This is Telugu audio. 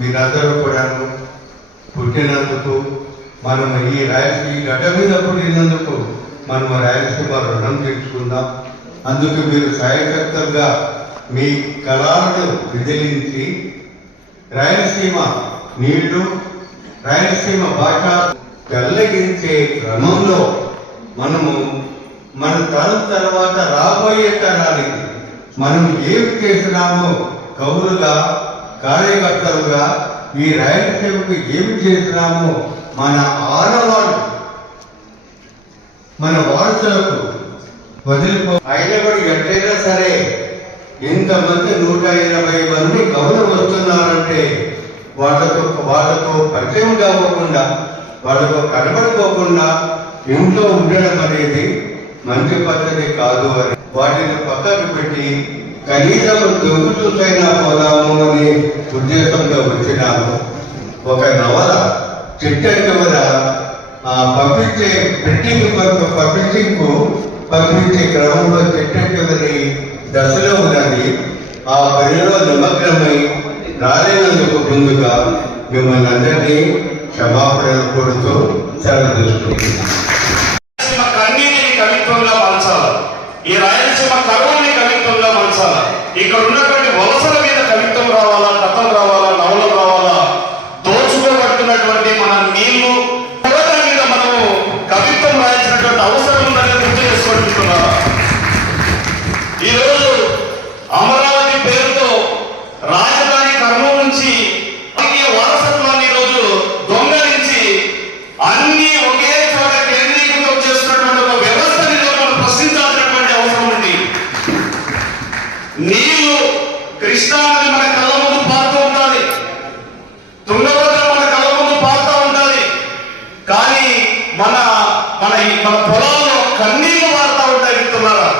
మీరందరూ కూడాను పుట్టినందుకు మనం ఈ రాయలసీ ఈ గడ్డ మీద పుట్టినందుకు మనం రాయలసీమ రుణం తెచ్చుకుందాం అందుకు మీరు సహాయకర్తలుగా మీ కళలను విదిలించి రాయలసీమ నీళ్లు రాయలసీమ భాష పెళ్ళగించే క్రమంలో మనము మన తరం తర్వాత రాబోయే తరానికి మనం ఏమి చేసినామో కవులుగా కార్యకర్తలుగా ఈ రైలు సేవకు ఏమి చేసినాము మన ఆనవాళ్ళు మన వారసులకు వదిలిపో అయినా కూడా ఎట్లయినా సరే ఇంతమంది నూట ఎనభై మంది కవులు వస్తున్నారంటే వాళ్ళకు వాళ్ళకు పరిచయం కాకుండా వాళ్ళకు కనబడుకోకుండా ఇంట్లో ఉండడం అనేది మంచి పద్ధతి కాదు అని వాటిని పక్కన పెట్టి కనీసం చెబు చూసైనా పోదాము అని ఉద్దేశంతో వచ్చినాము ఒక నవల చిట్టర్ నవల పంపించే ప్రింటింగ్ పబ్లిషింగ్ పంపించే క్రమంలో చిట్టడి దశలో ఉన్నది ఆ పనిలో నిమగ్నమై రాలేనందుకు ముందుగా మిమ్మల్ని అందరినీ క్షమాపణలు కోరుతూ సెలవు తీసుకుంటున్నాను కవిత్వంగా మార్చాలి ఈ రాయ ఇక్కడ ఉన్నటువంటి వలసల మీద కవిత్వం రావాలా కథలు రావాలా నవలలు రావాలా దోచుకోబడుతున్నటువంటి మన నీళ్లు మీద మనము కవిత్వం రాయించినటువంటి అవసరం ఉందని గుర్తు చేసుకుంటున్నారా ఈరోజు అమరా నీళ్లు కృష్ణా మన కళ్ళ ముందు పారుతూ ఉండాలి తుంగభద్ర మన కళ్ళ ముందు పారుతూ ఉండాలి కానీ మన మన మన పొలాల్లో కన్నీళ్లు వారుతూ ఉంటాయి వింటున్నారా